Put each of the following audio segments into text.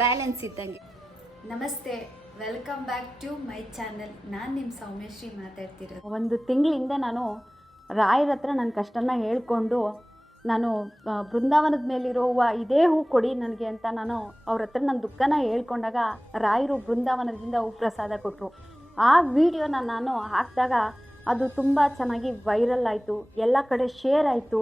Balance ಇದ್ದಂಗೆ. ನಮಸ್ತೆ, welcome back to my channel. ನಾನು ನಿಮ್ಮ ಸೌಮ್ಯಶ್ರೀ ಮಾತಾಡ್ತಿರೋದು. ಒಂದು ತಿಂಗಳಿಂದ ನಾನು ರಾಯರ ಹತ್ರ ನನ್ನ ಕಷ್ಟನ ಹೇಳ್ಕೊಂಡು ನಾನು ಬೃಂದಾವನದ ಮೇಲಿರೋ ಹೂವು ಇದೇ ಹೂ ಕೊಡಿ ನನಗೆ ಅಂತ ನಾನು ಅವ್ರ ಹತ್ರ ನನ್ನ ದುಃಖನ ಹೇಳ್ಕೊಂಡಾಗ ರಾಯರು ಬೃಂದಾವನದಿಂದ ಹೂ ಪ್ರಸಾದ ಕೊಟ್ಟರು ಆ ವಿಡಿಯೋನ ನಾನು ಹಾಕಿದಾಗ ಅದು ತುಂಬ ಚೆನ್ನಾಗಿ ವೈರಲ್ ಆಯಿತು. ಎಲ್ಲ ಕಡೆ ಶೇರ್ ಆಯಿತು.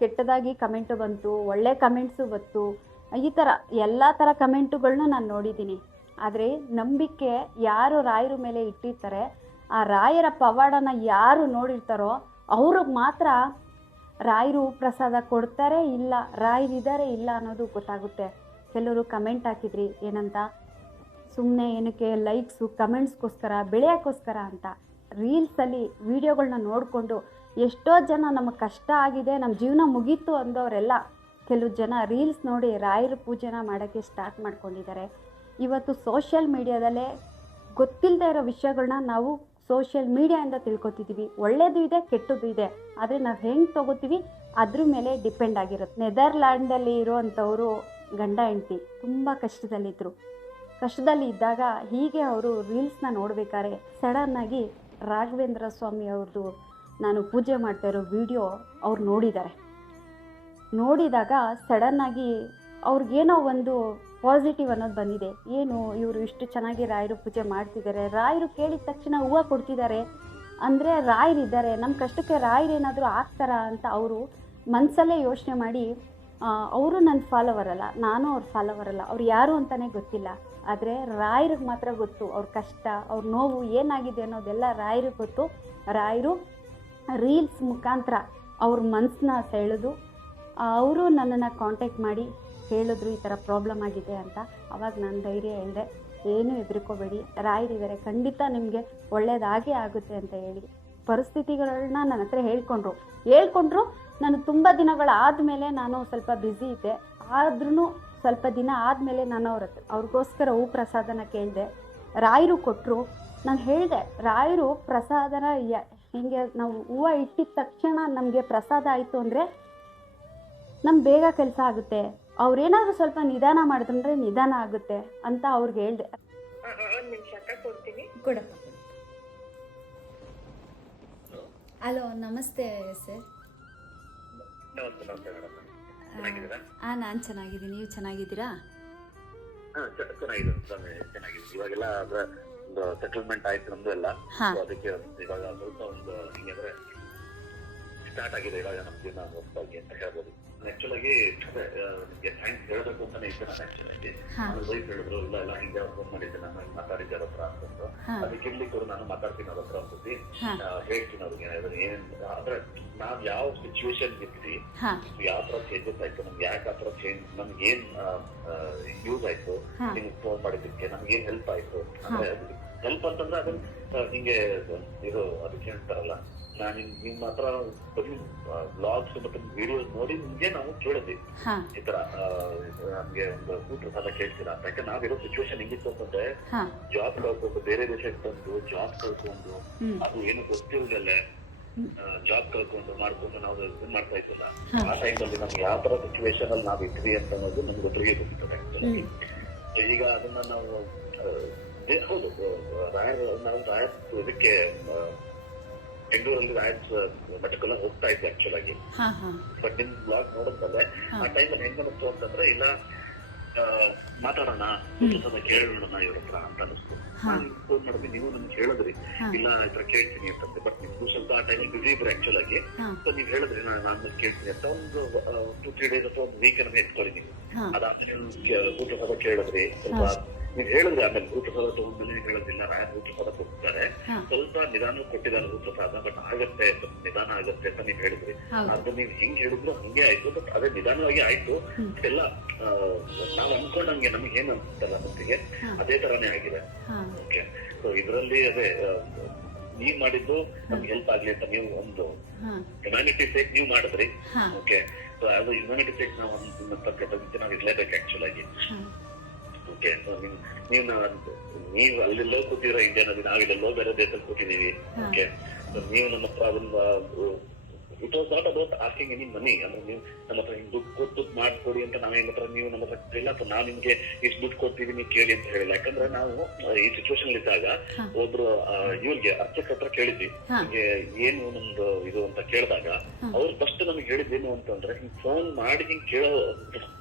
ಕೆಟ್ಟದಾಗಿ ಕಮೆಂಟು ಬಂತು, ಒಳ್ಳೆ ಕಮೆಂಟ್ಸು ಬಂತು. ಈ ಥರ ಎಲ್ಲ ಥರ ಕಮೆಂಟುಗಳನ್ನ ನಾನು ನೋಡಿದ್ದೀನಿ ಆದರೆ ನಂಬಿಕೆ ಯಾರು ರಾಯರ ಮೇಲೆ ಇಟ್ಟಿರ್ತಾರೆ, ಆ ರಾಯರ ಪವಾಡನ ಯಾರು ನೋಡಿರ್ತಾರೋ ಅವ್ರಿಗೆ ಮಾತ್ರ ರಾಯರು ಪ್ರಸಾದ ಕೊಡ್ತಾರೆ ಇಲ್ಲ ರಾಯರಿದ್ದಾರೆ ಇಲ್ಲ ಅನ್ನೋದು ಗೊತ್ತಾಗುತ್ತೆ. ಕೆಲವರು ಕಮೆಂಟ್ ಹಾಕಿದ್ರಿ ಏನಂತ? ಸುಮ್ಮನೆ ಏನಕ್ಕೆ ಲೈಕ್ಸು, ಕಮೆಂಟ್ಸ್ಗೋಸ್ಕರ, ಬೆಳೆಯೋಕ್ಕೋಸ್ಕರ ಅಂತ. ರೀಲ್ಸಲ್ಲಿ ವೀಡಿಯೋಗಳನ್ನ ನೋಡಿಕೊಂಡು ಎಷ್ಟೋ ಜನ ನಮಗೆ ಕಷ್ಟ ಆಗಿದೆ ನಮ್ಮ ಜೀವನ ಮುಗೀತು ಅಂದವರೆಲ್ಲ ಕೆಲವು ಜನ ರೀಲ್ಸ್ ನೋಡಿ ರಾಯರ ಪೂಜೆನ ಮಾಡೋಕ್ಕೆ ಸ್ಟಾರ್ಟ್ ಮಾಡ್ಕೊಂಡಿದ್ದಾರೆ. ಇವತ್ತು ಸೋಷಿಯಲ್ ಮೀಡಿಯಾದಲ್ಲೇ ಗೊತ್ತಿಲ್ಲದೆ ಇರೋ ವಿಷಯಗಳನ್ನ ನಾವು ಸೋಷಿಯಲ್ ಮೀಡಿಯಾಯಿಂದ ತಿಳ್ಕೊತಿದ್ದೀವಿ ಒಳ್ಳೆಯದು ಇದೆ, ಕೆಟ್ಟದ್ದು ಇದೆ. ಆದರೆ ನಾವು ಹೆಂಗೆ ತಗೋತೀವಿ? ಅದ್ರ ಮೇಲೆ ಡಿಪೆಂಡ್ ಆಗಿರುತ್ತೆ. ನೆದರ್ಲ್ಯಾಂಡಲ್ಲಿ ಇರೋವಂಥವರು ಗಂಡ ಹೆಂಡ್ತಿ ತುಂಬ ಕಷ್ಟದಲ್ಲಿದ್ದರು ಕಷ್ಟದಲ್ಲಿ ಇದ್ದಾಗ ಹೀಗೆ ಅವರು ರೀಲ್ಸ್ನ ನೋಡಬೇಕಾದ್ರೆ ಸಡನ್ನಾಗಿ ರಾಘವೇಂದ್ರ ಸ್ವಾಮಿ ಅವ್ರದ್ದು ನಾನು ಪೂಜೆ ಮಾಡ್ತಾ ಇರೋ ವಿಡಿಯೋ ಅವ್ರು ನೋಡಿದ್ದಾರೆ. ನೋಡಿದಾಗ ಸಡನ್ನಾಗಿ ಅವ್ರಿಗೇನೋ ಒಂದು ಪಾಸಿಟಿವ್ ಅನ್ನೋದು ಬಂದಿದೆ. ಏನು ಇವರು ಇಷ್ಟು ಚೆನ್ನಾಗಿ ರಾಯರು ಪೂಜೆ ಮಾಡ್ತಿದ್ದಾರೆ, ರಾಯರು ಕೇಳಿದ ತಕ್ಷಣ ಹೂವು ಕೊಡ್ತಿದ್ದಾರೆ. ಅಂದರೆ ರಾಯರಿದ್ದಾರೆ ನಮ್ಮ ಕಷ್ಟಕ್ಕೆ ರಾಯರೇನಾದರೂ ಆಗ್ತಾರಾ ಅಂತ ಅವರು ಮನಸ್ಸಲ್ಲೇ ಯೋಚನೆ ಮಾಡಿ ಅವರು ನನ್ನ ಫಾಲೋವರ್ ಅಲ್ಲ, ನಾನು ಅವ್ರ ಫಾಲೋವರ್ ಅಲ್ಲ, ಅವ್ರು ಯಾರು ಅಂತಲೇ ಗೊತ್ತಿಲ್ಲ. ಆದರೆ ರಾಯರಿಗೆ ಮಾತ್ರ ಗೊತ್ತು ಅವ್ರ ಕಷ್ಟ, ಅವ್ರ ನೋವು ಏನಾಗಿದೆ ಅನ್ನೋದೆಲ್ಲ ರಾಯರಿಗೆ ಗೊತ್ತು. ರಾಯರು ರೀಲ್ಸ್ ಮುಖಾಂತರ ಅವ್ರ ಮನಸ್ಸನ್ನ ಸೆಳೆದು ಅವರು ನನ್ನನ್ನು ಕಾಂಟ್ಯಾಕ್ಟ್ ಮಾಡಿ ಹೇಳಿದ್ರು ಈ ಥರ ಪ್ರಾಬ್ಲಮ್ ಆಗಿದೆ ಅಂತ. ಅವಾಗ ನಾನು ಧೈರ್ಯ ಹೇಳಿದೆ, ಏನೂ ಹೆದರ್ಕೋಬೇಡಿ. ರಾಯರಿದ್ದಾರೆ ಖಂಡಿತ ನಿಮಗೆ ಒಳ್ಳೆಯದಾಗಿ ಆಗುತ್ತೆ ಅಂತ ಹೇಳಿ. ಪರಿಸ್ಥಿತಿಗಳನ್ನ ನನ್ನ ಹತ್ರ ಹೇಳ್ಕೊಂಡ್ರು. ಹೇಳ್ಕೊಂಡ್ರು, ನಾನು ತುಂಬ ದಿನಗಳಾದಮೇಲೆ ನಾನು ಸ್ವಲ್ಪ ಬ್ಯುಸಿ ಇದ್ದೆ. ಆದ್ರೂ ಸ್ವಲ್ಪ ದಿನ ಆದಮೇಲೆ ನಾನು ಅವ್ರ ಹತ್ರ ಅವ್ರಿಗೋಸ್ಕರ ಹೂ ಪ್ರಸಾದನ ಕೇಳಿದೆ. ರಾಯರು ಕೊಟ್ಟರು ನಾನು ಹೇಳಿದೆ, ರಾಯರು ಪ್ರಸಾದನ ಯ, ಹಿಂಗೆ ನಾವು ಹೂವು ಇಟ್ಟಿದ ತಕ್ಷಣ ನಮಗೆ ಪ್ರಸಾದ ಆಯಿತು ಅಂದರೆ ನಮ್ಗೆ ಬೇಗ ಕೆಲಸ ಆಗುತ್ತೆ. ಅವ್ರೇನಾದರೂ ಸ್ವಲ್ಪ ನಿಧಾನ ಮಾಡಿದ್ರೆ ನಿಧಾನ ಆಗುತ್ತೆ ಅಂತ ಅವ್ರಿಗೆ ಹೇಳಿದೆ. ಒಂದು ನಿಮಿಷ ಅಕ್ಕ ಕೊಡ್ತೀನಿ. ಕೊಡಪ್ಪ ಹಲೋ ನಮಸ್ತೆ ಸರ್. ಹಾಂ ನಾನು ಚೆನ್ನಾಗಿದ್ದೀನಿ. ನೀವು ಚೆನ್ನಾಗಿದ್ದೀರಾ? ಇವಾಗೆಲ್ಲ ಅದ್ರ ಒಂದು ಸೆಟಲ್ಮೆಂಟ್ ಆಯ್ತು ನಮ್ದು ಎಲ್ಲ. ಅದಕ್ಕೆ ಇವಾಗ ಸ್ವಲ್ಪ ಒಂದು ಹಿಂಗೆ ಅಂದ್ರೆ ಸ್ಟಾರ್ಟ್ ಆಗಿದೆ ಇವಾಗ ನಮ್ಮ ಜೀವನ ಹೊಸದಾಗಿ ಅಂತ ಹೇಳ್ಬೋದು. ಆಕ್ಚುಲ್ ಆಗಿ ನಿಮ್ಗೆ ಥ್ಯಾಂಕ್ಸ್ ಹೇಳಬೇಕು ಅಂತಾನೆ ಇದ್ದೆ ನಾನು ಆಕ್ಚುಲ್ ಆಗಿ. ನನ್ನ ವೈಫ್ ಹೇಳಿದ್ರು ಇಲ್ಲ ಇಲ್ಲ ಹಿಂಗೆ ಫೋನ್ ಮಾಡಿದ್ದೆ ನಾನು ಹಿಂಗೆ ಮಾತಾಡಿದ್ದೆ ಅವ್ರ ಹತ್ರ ಅಂತಂದು. ಅದಕ್ಕೆ ಇರ್ಲಿಕ್ಕೆ ನಾನು ಮಾತಾಡ್ತೀನಿ ಅವ್ರ ಹತ್ರ ಒಂದ್ಸತಿ ಹೇಳ್ತೀನಿ ಅವ್ರಿಗೆ ಏನಾದ್ರು ಏನ್ ಆದ್ರೆ ನಾವ್ ಯಾವ ಸಿಚುವೇಶನ್ ಇದ್ವಿ ಯಾವ ತರ ಚೇಂಜಸ್ ಆಯ್ತು ನಮ್ಗೆ ಯಾಕೆ ಆ ತರ ಚೇಂಜ್ ನಮ್ಗೆ ಏನ್ ಯೂಸ್ ಆಯ್ತು ನಿಮ್ಗೆ ಫೋನ್ ಮಾಡಿದ್ದಕ್ಕೆ ನಮ್ಗೆ ಏನ್ ಹೆಲ್ಪ್ ಆಯ್ತು ಅಂದ್ರೆ ಹೆಲ್ಪ್ ಅಂತಂದ್ರೆ ಅದನ್ನ ಹಿಂಗೆ ಇದು ಅದಕ್ಕೆ ಹೇಳ್ತಾರಲ್ಲ ನಾನು ನಿಮ್ಮ ಹತ್ರ ಬರೀ ಬ್ಲಾಗ್ಸ್ ಮತ್ತೆ ವಿಡಿಯೋಸ್ ನೋಡಿ ನಿಮ್ಗೆ ನಾವು ಕೇಳಿದ್ವಿ. ಈ ತರ ನಮ್ಗೆ ಒಂದು ಊಟ ಸಾಲ ಕೇಳ್ತೀರಾ? ಯಾಕೆ ನಾವಿರೋ ಸಿಚುವೇಶನ್ ಹೆಂಗಿತ್ತು ಅಂತಂದ್ರೆ ಜಾಬ್ ಕಳ್ಕೊಂಡು ಬೇರೆ ದೇಶಕ್ಕೆ ಬಂದು ಜಾಬ್ ಕಳ್ಕೊಂಡು ಅದು ಏನು ಗೊತ್ತಿಲ್ದಲ್ಲೇ ಜಾಬ್ ಕಳ್ಕೊಂಡು ಮಾಡ್ಕೊಂಡು ನಾವು ಇದು ಮಾಡ್ತಾ ಇದ್ದಿಲ್ಲ. ಆ ಟೈಮಲ್ಲಿ ನಮ್ಗೆ ಯಾವ ತರ ಸಿಚುವೇಶನ್ ಅಲ್ಲಿ ನಾವು ಇದ್ವಿ ಅಂತ ಅನ್ನೋದು ನಮ್ಗೆ ಒಬ್ಬರಿಗೆ ಗೊತ್ತಿರ್ತದೆ ಈಗ ಅದನ್ನ ನಾವು ಹೌದು ರಾಯರ್ ನಾವು ರಾಯರ್ ಇದಕ್ಕೆ ಬೆಂಗಳೂರಲ್ಲಿ ರಾಯರ್ ಮಟ್ಟಕ್ಕೆಲ್ಲ ಹೋಗ್ತಾ ಇದ್ದೆ ಆಕ್ಚುಲ್ ಆಗಿ. ಬಟ್ ನಿಮ್ ಬ್ಲಾಗ್ ನೋಡಿದ್ಮೇಲೆ. ಆ ಟೈಮಲ್ಲಿ ಹೆಂಗ್ ಅನಿಸ್ತು ಅಂತಂದ್ರೆ ಇಲ್ಲ ಮಾತಾಡೋಣ ಕೇಳೋಣ ಇವ್ರ ಹತ್ರ ಅಂತ ಅನಿಸ್ತು. ಫೋನ್ ಮಾಡಿದ್ವಿ ನೀವು ನನ್ಗೆ ಹೇಳಿದ್ರಿ. ಇಲ್ಲ ಈ ತರ ಕೇಳ್ತೀನಿ ಅಂತಂದ್ರೆ ಬಟ್ ನೀವು ಸ್ವಲ್ಪ ಆ ಟೈಮಲ್ಲಿ ಬಿಸಿ ಇದ್ರೆ ಆಕ್ಚುಲ್ ಆಗಿ. ಸೊ ನೀವ್ ಹೇಳಿದ್ರಿ ನಾನು ನಾನು ಕೇಳ್ತೀನಿ ಅಂತ. ಒಂದು ಟೂ ತ್ರೀ ಡೇಸ್ ಅಥವಾ ಒಂದು ವೀಕ್ ಅನ್ನ ಇಟ್ಕೊಳ್ಳಿ ನೀವು. ಅದಾದ್ಮೇಲೆ ಊಟ ಸಭೆ ಕೇಳಿದ್ರಿ. ಸ್ವಲ್ಪ ನೀವ್ ಹೇಳಿದ್ರೆ ಆಮೇಲೆ ಭೂಪ್ರಸಾದ ತಗೊಂಡ್ಮೇಲೆ ಹೇಳೋದಿಲ್ಲ ರಾಯರ್ ಭೂಪ್ರಸಾದ ಕೊಡ್ತಾರೆ ಸ್ವಲ್ಪ ನಿಧಾನ ಕೊಟ್ಟಿದ್ದಾರೆ ಭೂಪ್ರಸಾದ ಬಟ್ ಆಗತ್ತೆ ನಿಧಾನ ಆಗತ್ತೆ ಅಂತ ನೀವ್ ಹೇಳಿದ್ರಿ. ಅದು ನೀವ್ ಹೆಂಗ್ ಹೇಳಿದ್ರು ಹಂಗೆ ಆಯ್ತು ಬಟ್ ಅದೇ ನಿಧಾನವಾಗಿ ಆಯ್ತು. ಎಲ್ಲ ನಾವ್ ಅನ್ಕೊಂಡಂಗೆ ನಮ್ಗೆ ಏನ್ ಅನ್ಸುತ್ತಲ್ಲ ಮತ್ತಿಗೆ ಅದೇ ತರಾನೇ ಆಗಿದೆ. ಓಕೆ ಸೊ ಇದ್ರಲ್ಲಿ ಅದೇ ನೀವ್ ಮಾಡಿದ್ದು ನಮ್ಗೆ ಹೆಲ್ಪ್ ಆಗ್ಲಿ ಅಂತ ನೀವು ಒಂದು ಹ್ಯುಮ್ಯಾನಿಟಿ ಸೇಕ್ ನೀವು ಮಾಡಿದ್ರಿ. ಓಕೆ ಸೊ ಅದು ಹ್ಯುಮ್ಯಾನಿಟಿ ಸೇಕ್ ನಾವು ತಕ್ಕಂತೆ ನಾವು ಇರ್ಲೇಬೇಕು ಆಕ್ಚುಲ್ ಆಗಿ. ಓಕೆ ಸೊ ನೀವು ನೀವು ನಾ- ನೀವು ಅಲ್ಲೆಲ್ಲೋ ಕೂತಿರೋ ಇಂಡಿಯಾನಲ್ಲಿ ನಾವಿಲ್ಲೆಲ್ಲೋ ಬೇರೆ ದೇಶದಲ್ಲಿ ಕೂತಿದೀವಿ ಓಕೆ ಸೊ ನೀವು ನಮ್ಮ ಹತ್ರ ಅದನ್ನ it was not about asking any money ಅಂದ್ರೆ ನೀವು ನಮ್ಮ ಹತ್ರ ಹಿಂಗ್ ದುಡ್ಡು ಕೊಟ್ಟು ದುಡ್ಡು ಮಾಡ್ಕೊಡಿ ಅಂತ ನಾವ್ ನಿಮ್ಮ ಹತ್ರ ನೀವು ನಮ್ಮ ಹತ್ರ ಇಲ್ಲ ಅಥವಾ ನಾವ್ ನಿಮ್ಗೆ ಇಷ್ಟು ದುಡ್ಡು ಕೊಡ್ತೀವಿ ನೀವು ಕೇಳಿ ಅಂತ ಹೇಳಿಲ್ಲ. ಯಾಕಂದ್ರೆ ನಾವು ಈ ಸಿಚುವೇಶನ್ ಇದ್ದಾಗ. ಒಬ್ರು ಇವ್ರಿಗೆ ಅರ್ಚಕ ಹತ್ರ ಕೇಳಿದ್ವಿ. ನಿಮ್ಗೆ ಏನು ನಮ್ದು ಇದು ಅಂತ ಕೇಳಿದಾಗ. ಅವ್ರು ಫಸ್ಟ್ ನಮ್ಗೆ ಹೇಳಿದ್ದೇನು ಅಂತಂದ್ರೆ ಹಿಂಗ್ ಫೋನ್ ಮಾಡಿ ಹಿಂಗ್ ಕೇಳೋ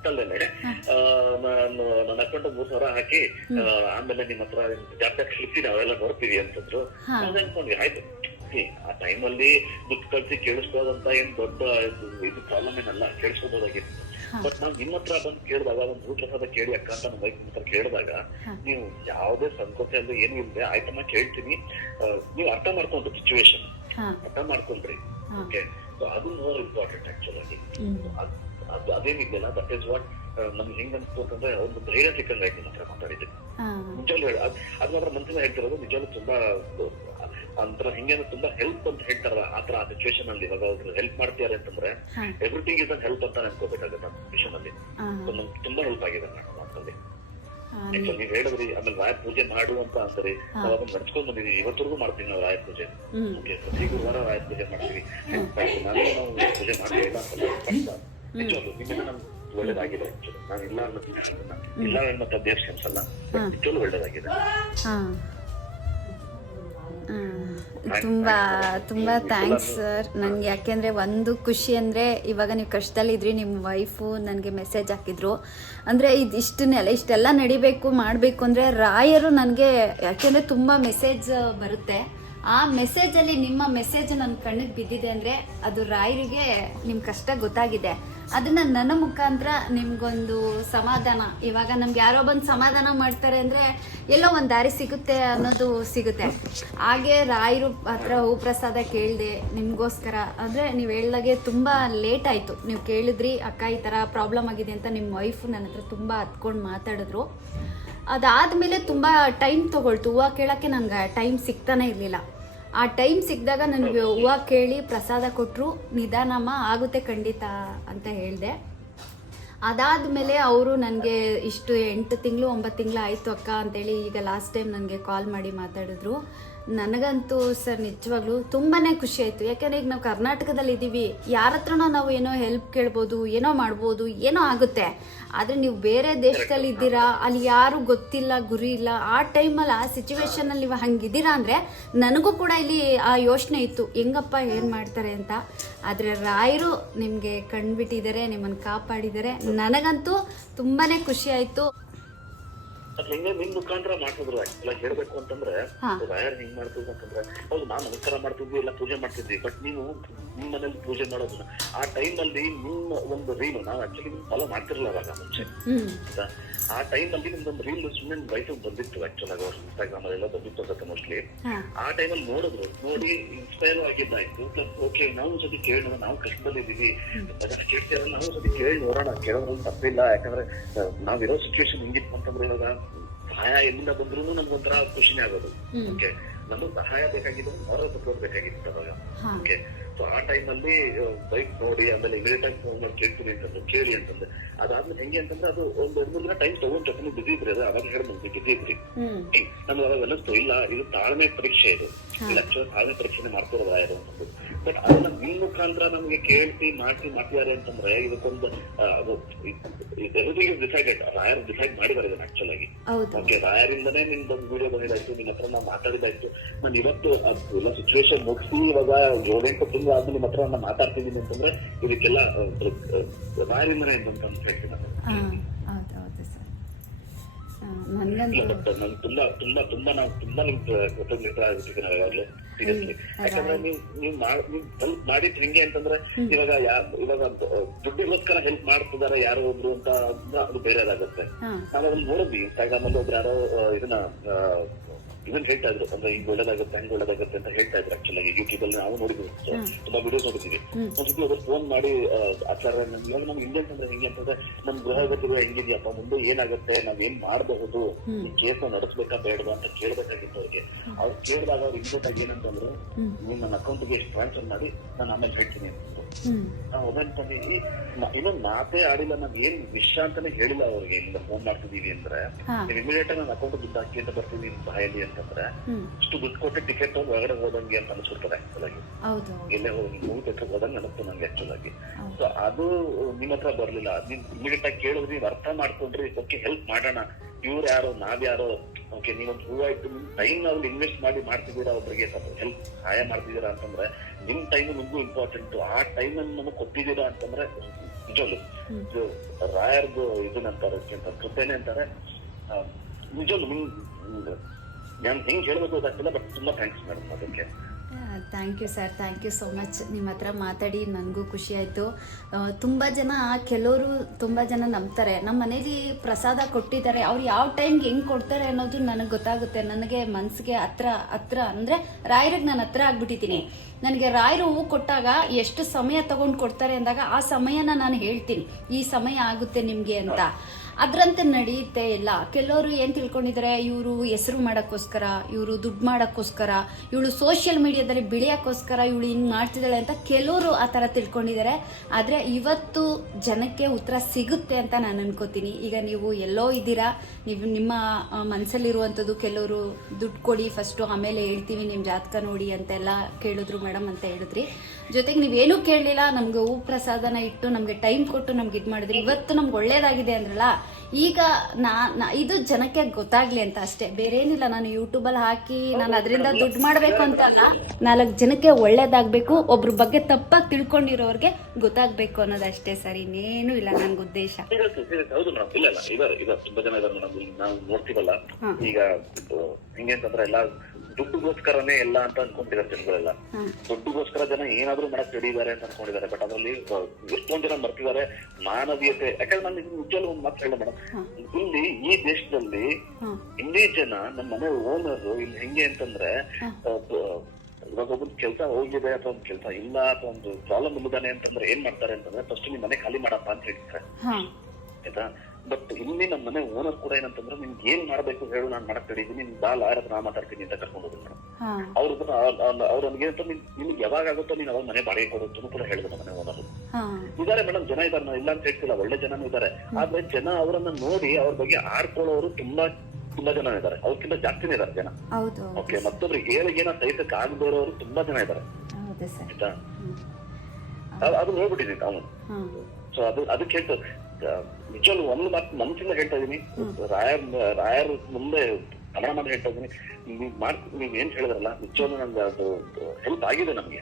ಅಲ್ಲೇನೆ ನನ್ನ ಅಕೌಂಟ್ ಮೂರ್ ಸಾವಿರ ಹಾಕಿ ಆಮೇಲೆ ನಿಮ್ಮ ಹತ್ರ ಜಾಸ್ತಿ ಕಳಿಸಿ ನಾವೆಲ್ಲ ಬರ್ತೀವಿ ಅಂತಂದ್ರು. ಅನ್ಕೊಂಡ್ವಿ ಆಯ್ತು See, ಆ ಟೈಮಲ್ಲಿ ದುಡ್ಡು ಕಳ್ಸಿ ಕೇಳಿಸ್ಬೋದಂತ ಏನ್ ದೊಡ್ಡ ಇದು- ಪ್ರಾಬ್ಲಮ್ ಏನಲ್ಲ ಕೇಳಿಸ್ಬೋದಾಗಿತ್ತು ಹಾ. ಬಟ್ ನಾವ್ ನಿಮ್ಮ ಹತ್ರ ಬಂದು ಕೇಳಿದಾಗ ಒಂದು ಭೂ ಪ್ರಸಾದ ಕೇಳಿ ಅಕ್ಕ ಅಂತ ನಮ್ಮ ವೈಫ್ ಹತ್ರ ಕೇಳಿದಾಗ. ನೀವು ಯಾವುದೇ ಸಂಕೋಚ ಇಲ್ಲ ಏನು ಇಲ್ಲದೆ ಆಯ್ತಮ್ಮ ಕೇಳ್ತೀನಿ. ನೀವ್ ಅರ್ಥ ಮಾಡ್ಕೊಂಡ್ರಿ ಸಿಚುವೇಶನ್ ಅರ್ಥ ಮಾಡ್ಕೊಂಡ್ರಿ. ಓಕೆ ಸೊ ಅದು ಮೋರ್ ಇಂಪಾರ್ಟೆಂಟ್ ಆಕ್ಚುಲ್ ಆಗಿ. ಅದು ಅದೇನಿದೆಯಲ್ಲ ದಟ್ ಇಸ್ ವಾಟ್ ನಮ್ಗೆ ಹೆಂಗ್ ಅನ್ಸ್ತು ಅಂತಂದ್ರೆ ಒಂದು ಧೈರ್ಯ ಸಿಕ್ಕಂಗಾಯ್ತು ನನ್ನ ಹತ್ರ ಮಾತಾಡಿದ್ದಕ್ಕೆ ನಿಜವಾಗ್ಲೂ ಹೇಳ ಅದ್ ಮಾತ್ರ ಮನ್ಸಿನ ಹೇಳ್ತಿರೋದು ನಿಜವಾಗ್ಲೂ ತುಂಬಾ ಅಂತರ ಹಿಂಗೆ ಅಂದ್ರೆ ತುಂಬಾ ಹೆಲ್ಪ್ ಅಂತ ಹೇಳ್ತಾರ ಆತರ ಆ ಸಿಚುವೇಶನ್ ಅಲ್ಲಿ ಇವಾಗ ಅವ್ರು ಹೆಲ್ಪ್ ಮಾಡ್ತಿದ್ದಾರೆ ಅಂತಂದ್ರೆ ಎವ್ರಿಥಿಂಗ್ ಇಸ್ ಅನ್ ಹೆಲ್ಪ್ ಅಂತ ಅನ್ಕೋಬೇಕಾಗತ್ತೆ ಆ ಸಿಚುವೇಶನ್ ಅಲ್ಲಿ. ನಮ್ಗೆ ತುಂಬಾ ಹೆಲ್ಪ್ ಆಗಿದೆ ನನ್ನ ಮಾತಲ್ಲಿ. ನೀವ್ ಹೇಳಿದ್ರಿ ಆಮೇಲೆ ರಾಯ ಪೂಜೆ ಮಾಡು ಅಂತ ಅಂತಾರೆ ನಾವ್ ಅದನ್ನ ನಡ್ಸ್ಕೊಂಡ್ ಬಂದಿದೀವಿ. ಇವತ್ತರೆಗೂ ಮಾಡ್ತೀವಿ ನಾವು ರಾಯ ಪೂಜೆ. ಪ್ರತಿ ಗುರುವಾರ ರಾಯ ಪೂಜೆ ಮಾಡ್ತೀವಿ. ನಾನು ನಾವು ಪೂಜೆ ಮಾಡ್ತಾ ಅಂತ. ನಿಜವಾಗ್ಲು ನಿಮ್ಮಿಂದ ನಮ್ಗೆ ಒಳ್ಳೇದಾಗಿದೆ actually. ನಾನು ಇಲ್ಲ ಅನ್ನೋದು ಇಲ್ಲ ಅನ್ನೋ ದೇವ್ರ ಒಳ್ಳೇದಾಗಿದೆ. ಹಾಂ. ತುಂಬ ತುಂಬ ಥ್ಯಾಂಕ್ಸ್ ಸರ್ ನನಗೆ ಯಾಕೆಂದರೆ ಒಂದು ಖುಷಿ ಅಂದರೆ ಇವಾಗ ನೀವು ಕಷ್ಟದಲ್ಲಿದ್ರಿ ನಿಮ್ಮ ವೈಫು ನನಗೆ ಮೆಸೇಜ್ ಹಾಕಿದ್ರು. ಅಂದರೆ ಇಷ್ಟನ್ನೆಲ್ಲ ಇಷ್ಟೆಲ್ಲ ನಡಿಬೇಕು ಮಾಡಬೇಕು ಅಂದರೆ ರಾಯರು ನನಗೆ ಯಾಕೆಂದರೆ ತುಂಬ ಮೆಸೇಜ್ ಬರುತ್ತೆ. ಆ ಮೆಸೇಜಲ್ಲಿ ನಿಮ್ಮ ಮೆಸೇಜ್ ನನ್ನ ಕಣ್ಣಿಗೆ ಬಿದ್ದಿದೆ ಅಂದರೆ ಅದು ರಾಯರಿಗೆ ನಿಮ್ಮ ಕಷ್ಟ ಗೊತ್ತಾಗಿದೆ. ಅದನ್ನ ನನ್ನ ಮುಖಾಂತರ ನಿಮ್ಗೊಂದು ಸಮಾಧಾನ. ಇವಾಗ ನಮ್ಗೆ ಯಾರೋ ಬಂದು ಸಮಾಧಾನ ಮಾಡ್ತಾರೆ ಅಂದರೆ ಎಲ್ಲೋ ಒಂದು ದಾರಿ ಸಿಗುತ್ತೆ ಅನ್ನೋದು ಸಿಗುತ್ತೆ. ಹಾಗೆ ರಾಯರು ಹತ್ರ ಹೂ ಪ್ರಸಾದ ಕೇಳಿದೆ ನಿಮಗೋಸ್ಕರ. ಅಂದರೆ ನೀವು ಹೇಳ್ದಾಗೆ ತುಂಬ ಲೇಟ್ ಆಯ್ತು. ನೀವು ಕೇಳಿದ್ರಿ, ಅಕ್ಕ ಈ ಥರ ಪ್ರಾಬ್ಲಮ್ ಆಗಿದೆ ಅಂತ ನಿಮ್ಮ ವೈಫ್ ನನ್ನ ಹತ್ರ ತುಂಬ ಹತ್ಕೊಂಡು ಮಾತಾಡಿದ್ರು. ಅದಾದಮೇಲೆ ತುಂಬ ಟೈಮ್ ತೊಗೊಳ್ತು. ಹೂವು ಕೇಳೋಕ್ಕೆ ನನಗೆ ಟೈಮ್ ಸಿಗ್ತಾನೆ ಇರಲಿಲ್ಲ. ಆ ಟೈಮ್ ಸಿಕ್ಕಿದಾಗ ನನಗೆ ಹೂವು ಕೇಳಿ ಪ್ರಸಾದ ಕೊಟ್ಟರು ನಿಧಾನಮ್ಮ ಆಗುತ್ತೆ ಖಂಡಿತ ಅಂತ ಹೇಳಿದೆ. ಅದಾದಮೇಲೆ ಅವರು ನನಗೆ ಇಷ್ಟು ಎಂಟು ತಿಂಗಳು, ಒಂಬತ್ತು ತಿಂಗಳು ಆಯಿತು ಅಕ್ಕ ಅಂತೇಳಿ ಈಗ ಲಾಸ್ಟ್ ಟೈಮ್ ನನಗೆ ಕಾಲ್ ಮಾಡಿ ಮಾತಾಡಿದ್ರು. ನನಗಂತೂ ಸರ್ ನಿಜವಾಗ್ಲೂ ತುಂಬಾ ಖುಷಿ ಆಯ್ತು. ಯಾಕಂದ್ರೆ ಈಗ ನಾವು ಕರ್ನಾಟಕದಲ್ಲಿ ಇದ್ದೀವಿ ಯಾರ ಹತ್ರನೋ ನಾವು ಏನೋ ಹೆಲ್ಪ್ ಕೇಳ್ಬೋದು ಏನೋ ಮಾಡ್ಬೋದು ಏನೋ ಆಗುತ್ತೆ. ಆದರೆ ನೀವು ಬೇರೆ ದೇಶದಲ್ಲಿ ಇದ್ದೀರಾ ಅಲ್ಲಿ ಯಾರು ಗೊತ್ತಿಲ್ಲ ಗುರಿ ಇಲ್ಲ ಆ ಟೈಮಲ್ಲಿ ಆ ಸಿಚುವೇಶನಲ್ಲಿ ನೀವು ಹಂಗಿದ್ದೀರಾ ಅಂದರೆ ನನಗೂ ಕೂಡ ಇಲ್ಲಿ ಆ ಯೋಚನೆ ಇತ್ತು. ಹೆಂಗಪ್ಪ ಏನು ಮಾಡ್ತಾರೆ ಅಂತ. ಆದರೆ ರಾಯರು ನಿಮಗೆ ಕಂಡುಬಿಟ್ಟಿದ್ದಾರೆ ನಿಮ್ಮನ್ನು ಕಾಪಾಡಿದ್ದಾರೆ. ನನಗಂತೂ ತುಂಬಾ ಖುಷಿ ಆಯಿತು. ಅದ್ ಹೆಂಗೆ ನಿಮ್ ಮುಖಾಂತರ ಮಾಡ್ತಿದ್ರು ಎಲ್ಲ ಹೇಳ್ಬೇಕು ಅಂತಂದ್ರೆ. ರಾಯರ್ ಹಿಂಗ್ ಮಾಡ್ತಿದ್ರು ಅಂತಂದ್ರೆ ಹೌದು ನಾನು ನಮಸ್ಕಾರ ಮಾಡ್ತಿದ್ವಿ ಎಲ್ಲ ಪೂಜೆ ಮಾಡ್ತಿದ್ವಿ ಬಟ್ ನೀವು ನಿಮ್ ಮನೇಲಿ ಪೂಜೆ ಮಾಡೋದನ್ನ. ಆ ಟೈಮ್ ಅಲ್ಲಿ ನಿಮ್ಮ ಒಂದು ರೀಲ್ ನಾವು ಆಕ್ಚುಲಿ ಫಾಲೋ ಮಾಡ್ತಿರ್ಲಿಲ್ಲ ಅವಾಗ ಮುಂಚೆ. ಆ ಟೈಮ್ ಅಲ್ಲಿ ನಿಮ್ದೊಂದು ರೀಲ್ ಸುಮ್ಮನೆ ವೈಫ್ ಬಂದಿತ್ತು ಆಕ್ಚುಲ್ ಆಗ ಅವ್ರ ಇನ್ಸ್ಟಾಗ್ರಾಮ್ ಎಲ್ಲ ಬಂದಿತ್ತು ಅಂತ ಮೋಸ್ಟ್ಲಿ ಆ ಟೈಮಲ್ಲಿ ನೋಡಿದ್ರು ನೋಡಿ ಇನ್ಸ್ಪೈರ್ ಆಗಿದ್ದಾಯ್ತು ಪ್ಲಸ್ ಓಕೆ ನಾವು ಸತಿ ಕೇಳೋಣ ನಾವು ಕಷ್ಟದಲ್ಲಿ ಇದೀವಿ ಅದನ್ನ ಕೇಳ್ತೀರ ನಾವು ಸತಿ ಕೇಳಿ ನೋಡೋಣ. ಕೇಳೋದ್ರಲ್ಲಿ ತಪ್ಪಿಲ್ಲ ಯಾಕಂದ್ರೆ ನಾವಿರೋ ಸಿಚುವೇಶನ್ ಹಿಂಗಿತ್ತು ಅಂತಂದ್ರೆ ಇವಾಗ ಸಹಾಯ ಎಲ್ಲಿಂದ ಬಂದ್ರು ನಮ್ಗೊಂಥರ ಖುಷಿನೇ ಆಗೋದು. ಓಕೆ ನಮ್ಗೆ ಸಹಾಯ ಬೇಕಾಗಿದ್ದು ಅವರ ಸಪೋರ್ಟ್ ಬೇಕಾಗಿತ್ತು ಅವಾಗ. ಓಕೆ ಸೊ ಆ ಟೈಮ್ ಅಲ್ಲಿ ಬೈಕ್ ನೋಡಿ ಆಮೇಲೆ ಇಮಿಡಿಯೇಟ್ ಆಗಿ ಫೋನ್ ಮಾಡಿ ಕೇಳ್ತೀನಿ ಅಂತಂದ್ರೆ ಕೇಳಿ ಅಂತಂದ್ರೆ ಅದಾದ್ಮೇಲೆ ಹೆಂಗೆ ಅಂತಂದ್ರೆ ಅದು ಒಂದು ಎರಡು ಮೂರು ದಿನ ಟೈಮ್ ತಗೊಂಡ್ ಜೊತೆ ಬಿಸಿ ಇದ್ರಿ ಅದು ಅವಾಗ ಹೇಳ್ಬೋದು ಬಿಸಿ ಇದ್ರಿ. ನಮ್ಗೆ ಅವಾಗ ಅನ್ನಿಸ್ತು ಇಲ್ಲ ಇದು ತಾಳ್ಮೆ ಪರೀಕ್ಷೆ ಇದು. ಇಲ್ಲ ಆಕ್ಚುಲಿ ತಾಳ್ಮೆ ಪರೀಕ್ಷೆನೆ ಮಾಡ್ತಿರೋದು ಯಾರು ಅಂತಂದು. ಬಟ್ ಮುಖಾಂತರ ನಮ್ಗೆ ಕೇಳ್ತಿ ಮಾಡ್ತಿ ಮಾಡ್ತಿದ್ದಾರೆ ಅಂತಂದ್ರೆ ಇದಕ್ಕೊಂದು ಎವ್ರಿಥಿಂಗ್ ಇಸ್ ಡಿಸೈಡೆಡ್ ರಾಯರ್ ಡಿಸೈಡ್ ಮಾಡಿದ್ದಾರೆ ಇದನ್ನ ಆಕ್ಚುಲ್ ಆಗಿ. ಓಕೆ ರಾಯರಿಂದನೇ ನಿಮ್ದೊಂದು ವಿಡಿಯೋ ಬಂದಿದ್ದಾಯ್ತು ನಿನ್ನ ಹತ್ರ ನಾವು ಮಾತಾಡಿದಾಯ್ತು. ನಾನು ಇವತ್ತು ಎಲ್ಲ ಸಿಚುವೇಶನ್ ಮುಗಿಸಿ ಇವಾಗ ಏಳೆಂಟು ತಿಂಗಳು ಆದ್ಮೇಲೆ ನಿಮ್ಮ ಹತ್ರ ನಾನು ಮಾತಾಡ್ತಿದ್ದೀನಿ ಅಂತಂದ್ರೆ ಇದಕ್ಕೆಲ್ಲ ರಾಯರಿಂದನೇ ಅಂತ ಹೇಳ್ತೀನಿ ನಾನು. ನನ್ಗೆ ತುಂಬಾ ತುಂಬಾ ತುಂಬಾ ನಾವು ತುಂಬಾ ನಿಮ್ ಕೃತಜ್ಞತೆ ಆಗಿರ್ತೀವಿ ನಾವು ಯಾವಾಗ್ಲೂ. ಸೀರಿಯಸ್ಲಿ ಯಾಕಂದ್ರೆ ನೀವು ನೀವು ಹೆಲ್ಪ್ ಮಾಡಿದ್ ಹೆಂಗೆ ಅಂತಂದ್ರೆ ಇವಾಗ ಯಾರು ಇವಾಗ ದುಡ್ಡಿಗೋಸ್ಕರ ಹೆಲ್ಪ್ ಮಾಡ್ತಿದಾರ ಯಾರು ಒಬ್ರು ಅಂತ ಅದು ಬೇರೆದಾಗುತ್ತೆ. ನಾವ್ ಅದನ್ನ ನೋಡಿದ್ವಿ ಇನ್ಸ್ಟಾಗ್ರಾಮ್ ಅಲ್ಲಿ ಒಬ್ರು ಯಾರೋ ಇದನ್ನ ಇದನ್ನ ಹೇಳ್ತಾ ಇದ್ರು ಅಂದ್ರೆ ಹಿಂಗ್ ಒಳ್ಳೇದಾಗುತ್ತೆ ಹಂಗ್ ಒಳ್ಳೇದಾಗುತ್ತೆ ಅಂತ ಹೇಳ್ತಾ ಇದ್ರು ಆಕ್ಚುಲ್ ಆಗಿ ಯೂಟ್ಯೂಬ್ ಅಲ್ಲಿ ನಾವು ನೋಡಿದ್ವಿ ತುಂಬಾ ವಿಡಿಯೋಸ್ ನೋಡಿದ್ವಿ. ಒಂದ್ಸತಿ ಫೋನ್ ಮಾಡಿ ಆಚಾರ ಇವಾಗ ನಮ್ ಇಂಡಿಯನ್ಸ್ ಅಂದ್ರೆ ಹೆಂಗೆ ಅಂತಂದ್ರೆ ನಮ್ ಗೃಹಗತಿಗಳು ಹೆಂಗಿದ್ಯಪ್ಪ ಮುಂದೆ ಏನಾಗುತ್ತೆ ನಾವ್ ಏನ್ ಮಾಡಬಹುದು ಈ ಕೇಸ್ ನಡೆಸ್ಬೇಕಾ ಬೇಡವಾ ಅಂತ ಕೇಳ್ಬೇಕಾಗಿತ್ತು ಅವ್ರಿಗೆ. ಅವ್ರು ಕೇಳಿದಾಗ ಅವ್ರು ಇಮ್ಮಿಡಿಯೇಟ್ ಆಗಿ ಏನಂತಂದ್ರೆ ನೀವು ನನ್ನ ಅಕೌಂಟ್ಗೆ ಟ್ರಾನ್ಸ್ಫರ್ ಮಾಡಿ ನಾನು ಆಮೇಲೆ ಹೇಳ್ತೀನಿ ಅಂತಂದ್ರು ಮೊಬೈಲ್ ಒಂದೊಂದ್ಸಲಿ ಇನ್ನೊಂದ್ ಮಾತೇ ಆಡಿಲ್ಲ ನಾವ್ ಏನ್ ವಿಷಯ ಅಂತಾನೆ ಹೇಳಿಲ್ಲ ಅವ್ರಿಗೆ. ಇಲ್ಲ ಫೋನ್ ಮಾಡ್ತಿದೀವಿ ಅಂದ್ರೆ. ನೀವು ಇಮಿಡಿಯೇಟ್ ಆಗಿ ನನ್ನ ಅಕೌಂಟ್ ದುಡ್ಡು ಹಾಕಿ ಅಂತ ಬರ್ತೀನಿ ನಿಮ್ ಬಾಯಲ್ಲಿ ಅಂತಂದ್ರೆ ಇಷ್ಟು ದುಡ್ಡು ಕೊಟ್ಟು ಟಿಕೆಟ್ ತಗೊಂಡು ಹೊರಗಡೆ ಹೋದಂಗೆ ಅಂತ ಆಕ್ಚುಲ್ ಆಗಿ. ಎಲ್ಲೇ ಹೋಗಿ ಮೂವಿ ಥಿಯೇಟರ್ ಹೋದಂಗೆ ಅನಿಸ್ತು ನಂಗೆ ಆಕ್ಚುಲ್ ಆಗಿ. ಸೊ ಅದು ನಿಮ್ ಹತ್ರ ಬರ್ಲಿಲ್ಲ. ನೀವ್ ಇಮಿಡಿಯೇಟ್ ಆಗಿ ಕೇಳಿದ್ರಿ ನೀವ್ ಅರ್ಥ ಮಾಡ್ಕೊಂಡ್ರಿ ಓಕೆ ಹೆಲ್ಪ್ ಮಾಡೋಣ. ಇವ್ರು ಯಾರು ನಾವ್ ಯಾರೋ ಓಕೆ ನೀವೊಂದು ಹೂವ ಇಟ್ಟು ನಿಮ್ ಟೈಮ್ ನಾವು ಇನ್ವೆಸ್ಟ್ ಮಾಡಿ ಮಾಡ್ತಿದ್ದೀರಾ ಒಬ್ರಿಗೆ ಹೆಲ್ಪ್ ಸಹಾಯ ಮಾಡ್ತಿದ್ದೀರಾ ಅಂತಂದ್ರೆ ನಿಮ್ ಟೈಮ್ ನಿಮ್ಗೂ ಇಂಪಾರ್ಟೆಂಟ್ ಆ ಟೈಮ್ ಅನ್ನು ನಮಗೆ ಕೊಟ್ಟಿದ್ದೀರಾ ಅಂತಂದ್ರೆ ನಿಜಲು. ಇದು ರಾಯರ್ದು ಇದನ್ನಂತಾರೆ ಕೃಪೆನೆ ಅಂತಾರೆ. ನಿಜಲು ನಿಮ್ ನಾನು ಹೆಂಗ್ ಹೇಳ್ಬೇಕು ಗೊತ್ತಾಗ್ತಿಲ್ಲ ಬಟ್ ತುಂಬಾ ಥ್ಯಾಂಕ್ಸ್ ಮೇಡಮ್ ಅದಕ್ಕೆ. Thank you sir thank you so much ನಿಮ್ಮ ಹತ್ರ ಮಾತಾಡಿ ನನಗೂ ಖುಷಿ ಆಯಿತು. ತುಂಬ ಜನ ಕೆಲವರು ತುಂಬ ಜನ ನಂಬ್ತಾರೆ. ನಮ್ಮ ಮನೇಲಿ ಪ್ರಸಾದ ಕೊಟ್ಟಿದ್ದಾರೆ. ಅವ್ರು ಯಾವ ಟೈಮ್ಗೆ ಹೆಂಗೆ ಕೊಡ್ತಾರೆ ಅನ್ನೋದು ನನಗೆ ಗೊತ್ತಾಗುತ್ತೆ. ನನಗೆ ಮನಸ್ಸಿಗೆ ಹತ್ರ ಹತ್ರ ಅಂದರೆ ರಾಯರಿಗೆ ನಾನು ಹತ್ರ ಆಗ್ಬಿಟ್ಟಿದ್ದೀನಿ. ನನಗೆ ರಾಯರು ಹೂವು ಕೊಟ್ಟಾಗ ಎಷ್ಟು ಸಮಯ ತಗೊಂಡು ಕೊಡ್ತಾರೆ ಅಂದಾಗ ಆ ಸಮಯನ ನಾನು ಹೇಳ್ತೀನಿ. ಈ ಸಮಯ ಆಗುತ್ತೆ ನಿಮಗೆ ಅಂತ. ಅದ್ರಂತೆ ನಡೆಯುತ್ತೆ ಇಲ್ಲ. ಕೆಲವರು ಏನ್ ತಿಳ್ಕೊಂಡಿದ್ದಾರೆ ಇವರು ಹೆಸರು ಮಾಡೋಕ್ಕೋಸ್ಕರ, ಇವರು ದುಡ್ಡು ಮಾಡೋಕ್ಕೋಸ್ಕರ, ಇವಳು ಸೋಷಿಯಲ್ ಮೀಡಿಯಾದಲ್ಲಿ ಬೆಳೆಯೋಕ್ಕೋಸ್ಕರ ಇವಳು ಹಿಂಗೆ ಮಾಡ್ತಿದ್ದಾಳೆ ಅಂತ ಕೆಲವರು ಆ ಥರ ತಿಳ್ಕೊಂಡಿದ್ದಾರೆ ಆದ್ರೆ ಇವತ್ತು ಜನಕ್ಕೆ ಉತ್ತರ ಸಿಗುತ್ತೆ ಅಂತ ನಾನು ಅನ್ಕೋತೀನಿ. ಈಗ ನೀವು ಎಲ್ಲೋ ಇದ್ದೀರಾ, ನೀವು ನಿಮ್ಮ ಮನಸ್ಸಲ್ಲಿರುವಂಥದ್ದು ಕೆಲವರು ದುಡ್ಡು ಕೊಡಿ ಫಸ್ಟು ಆಮೇಲೆ ಹೇಳ್ತೀವಿ ನಿಮ್ಮ ಜಾತಕ ನೋಡಿ ಅಂತೆಲ್ಲ ಕೇಳಿದ್ರು ಮೇಡಮ್ ಅಂತ ಹೇಳಿದ್ರಿ. ಜೊತೆಗೆ ನೀವೇನೂ ಕೇಳಲಿಲ್ಲ ನಮ್ಗೆ ಹೂ ಪ್ರಸಾದನ ಇಟ್ಟು ನಮಗೆ ಟೈಮ್ ಕೊಟ್ಟು ನಮ್ಗೆ ಇದು ಮಾಡಿದ್ರಿ ಇವತ್ತು ನಮ್ಗೆ ಒಳ್ಳೇದಾಗಿದೆ ಅಂದ್ರಲ್ಲ ಈಗ ನಾ ಇದು ಜನಕ್ಕೆ ಗೊತ್ತಾಗ್ಲಿ ಅಂತ ಅಷ್ಟೇ. ಬೇರೆ ಏನಿಲ್ಲ ನಾನು ಯೂಟ್ಯೂಬಲ್ಲಿ ಹಾಕಿ ನಾನು ಅದರಿಂದ ದುಡ್ಡು ಮಾಡಬೇಕು ಅಂತಲ್ಲ ನಾಲ್ಕು ಜನಕ್ಕೆ ಒಳ್ಳೇದಾಗಬೇಕು ಒಬ್ರ ಬಗ್ಗೆ ತಪ್ಪಾಗಿ ತಿಳ್ಕೊಂಡಿರೋರ್ಗೆ ಗೊತ್ತಾಗಬೇಕು ಅನ್ನೋದಷ್ಟೇ ಸರ್ ಇನ್ನೇನು ಇಲ್ಲ ನನ್ಗೆ ಉದ್ದೇಶ. ಸೀರಿಯಸ್ ಸೀರಿಯಸ್ ಹೌದು ಮೇಡಮ್ ಇಲ್ಲ ಇಲ್ಲ. ಇದಾರೆ ಇದಾರೆ. ತುಂಬಾ ಜನ ಇದಾರೆ ಮೇಡಮ್ ನಾವು ನೋಡ್ತೀವಲ್ಲ. ಈಗ ಹಿಂಗೆ ಅಂತಂದ್ರೆ ಎಲ್ಲ ದುಡ್ಡುಗೋಸ್ಕರನೇ ಎಲ್ಲ ಅಂತ ಅನ್ಕೊಂತಿದ್ದಾರೆ ಜನಗಳೆಲ್ಲ. ದುಡ್ಡುಗೋಸ್ಕರ ಜನ ಏನಾದ್ರೂ ಮಾಡಕ್ ರೆಡಿ ಇದಾರೆ ಅಂತ ಅನ್ಕೊಂಡಿದ್ದಾರೆ ಬಟ್ ಅದರಲ್ಲಿ ಎಷ್ಟೊಂದ್ ಜನ ಮರ್ತಿದ್ದಾರೆ ಮಾನವೀಯತೆ ಯಾಕಂದ್ರೆ ನಾನು ನಿಜವಾಗ್ಲೂ ಒಂದು ಮಾತು ಹೇಳ ಮೇಡಮ್ ಇಲ್ಲಿ ಈ ದೇಶದಲ್ಲಿ ಇಲ್ಲಿ ಜನ ನಮ್ಮ ಮನೆ ಓನರ್ ಇಲ್ಲಿ ಹೆಂಗೆ ಅಂತಂದ್ರೆ ಇವಾಗ ಒಬ್ಬನ್ ಕೆಲಸ ಹೋಗಿದೆ ಅಥವಾ ಒಂದ್ ಕೆಲಸ ಇಲ್ಲ ಅಥವಾ ಒಂದು ಪ್ರಾಬ್ಲಮ್ ಇಲ್ಲದಾನೆ ಅಂತಂದ್ರೆ ಏನ್ ಮಾಡ್ತಾರೆ ಅಂತಂದ್ರೆ ಫಸ್ಟ್ ನಿಮ್ ಮನೆ ಖಾಲಿ ಮಾಡಪ್ಪ ಅಂತ ಹೇಳ್ತಾರೆ ಆಯ್ತಾ? ಬಟ್ ಇಲ್ಲಿ ನಮ್ಮ ಮನೆ ಓನರ್ ಕೂಡ ಏನಂತಂದ್ರೆ ನಿಮ್ಗೆ ಏನ್ ಮಾಡ್ಬೇಕು ಹೇಳು ನಾನು ಮಾಡಕ್ ಹೇಳಿದೀನಿ ನಿಮ್ ಬಾ ಲಾಯರ್ ಹತ್ರ ನಾ ಮಾತಾಡ್ತೀನಿ ಅಂತ ಕರ್ಕೊಂಡು ಹೋದ್ರು ಮೇಡಮ್ ಅವ್ರ ಅವ್ರ ನನಗೆ ನಿಮ್ಗೆ ಯಾವಾಗ ಆಗುತ್ತೋ ನೀನ್ ಅವಾಗ ಮನೆ ಬಾಡಿಗೆ ಕೊಡು ಅಂತ ಕೂಡ ಹೇಳಿದ್ರು ಮನೆ ಓನರ್ ಇದಾರೆ ಮೇಡಮ್ ಜನ ಇದಾರೆ ಇಲ್ಲ ಅಂತ ಹೇಳ್ತಿಲ್ಲ ಒಳ್ಳೆ ಜನನೂ ಇದಾರೆ. ಆದ್ರೆ ಜನ ಅವರನ್ನ ನೋಡಿ ಅವ್ರ ಬಗ್ಗೆ ಆಡ್ಕೊಳ್ಳೋರು ತುಂಬಾ ತುಂಬಾ ಜನ ಇದಾರೆ. ಅವ್ರಕ್ಕಿಂತ ಜಾಸ್ತಿನೇ ಇದಾರೆ ಜನ. ಓಕೆ ಮತ್ತೊಬ್ರಿಗೆ ಏಳಿಗೆನ ಸಹಿತಕ್ಕೆ ಆಗದೋರವರು ತುಂಬಾ ಜನ ಸರ್. ಆಯ್ತಾ? ಅದು ನೋಡ್ಬಿಟ್ಟಿದ್ದೀನಿ ಅವನು ಸೊ ಅದು ಅದಕ್ಕೆ ಹೇಳ್ತಾ ನಿಜವಾಗ್ಲೂ ಒಂದು ಮಾತು ಮನಸ್ಸಿಂದ ಹೇಳ್ತಾ ಇದೀನಿ. ರಾಯರ್ ರಾಯರ್ ಮುಂದೆ ಕನ್ನಡ ಮಾಡಿ ಹೇಳ್ತಾ ಇದೀನಿ. ನೀವ್ ಮಾಡ್ ನೀವ್ ಏನ್ ಹೇಳಿದ್ರಲ್ಲ ನಿಜವಾಗ್ಲೂ ನಂಗೆ ಅದು ಹೆಲ್ಪ್ ಆಗಿದೆ ನಮ್ಗೆ.